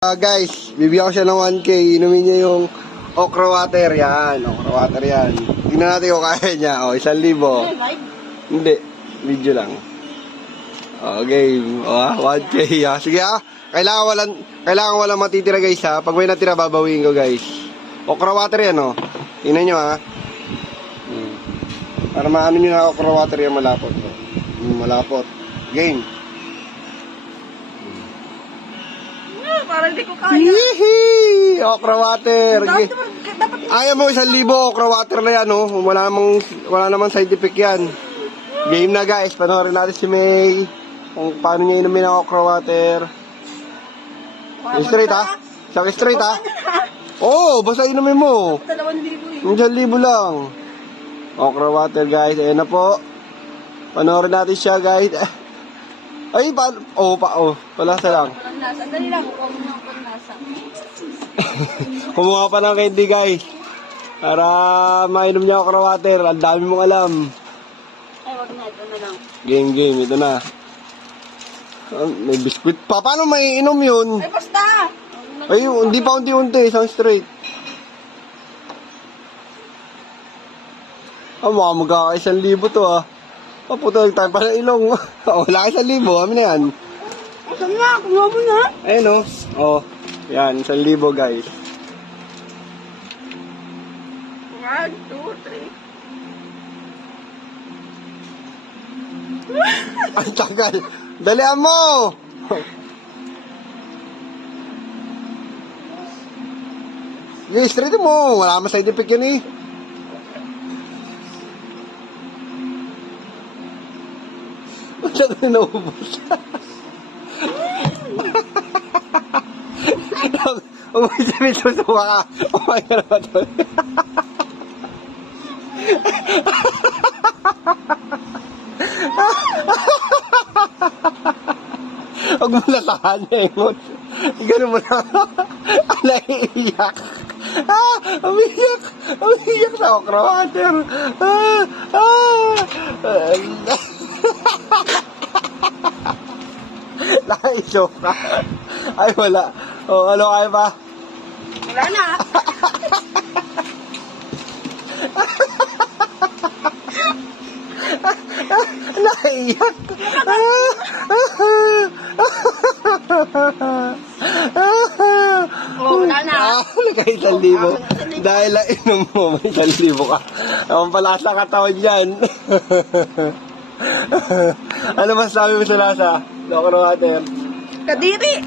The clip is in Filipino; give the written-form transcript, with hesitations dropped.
Guys, bibigyan ko siya ng 1K. Inumin niya yung okra water. Yan, okra water yan. Tingnan natin kung kaya niya. O, 1,000. Hindi, video lang. O, game. O, 1K. Sige Kailangan walang matitira guys ha. Pag may natira, babawiin ko guys. Okra water yan o. Tingnan nyo ha. Para maano nyo na okra water yan, malapot. Malapot. Game. Parang hindi ko kaya. Yee! Okra water. Dapat Ayaw mo 1,000 okra water na yan, oh. Wala namang side effect yan. Game na guys. Panoorin natin si May. Kung paano niya inumin ang okra water. Straight ha? Saka straight ha? Oo, basta inumin mo. 2,000 1,000 lang. Okra water guys. Ayan na po. Panoorin natin siya guys. Ay, palasa lang. Panlasa. Dali lang, kukuha mo ng panlasa. Kumuha pa ng candy guys. Para mainom niya okra water. Ang dami mong alam. Ay, wag na, ito na lang. Game, ito na. May biskuit pa. Paano may inom yun? Ay, basta! Ay, hindi pa unti-unti. Isang straight. Mukhang magkaka-1,000 to ah. Paputol tayo pala ilong. Wala 1,000. Amin na yan. Saan nga? Kumuha mo na. Ayun o. Yan, 1,000 guys. 1, 2, 3. Ang tagal. Dalian mo! Yung straight mo. Wala naman side effect yun eh. Wala ko na naubos. Umuwi sa may susuwa ka. Umay ka naman to. Huwag mo lasahan niya yung gano'n mo na. Naiiyak. Umiyak sa okra water. Nakaisyo ka. Ay, wala. Ano kaya ba? Wala na. Naiiyak. Wala na. Nagka 1,000. Dahil lang inom mo, may 1,000 ka. Ang palasa katawan dyan. Ano ba sabi mo sa lasa? Okra water. Kadiri.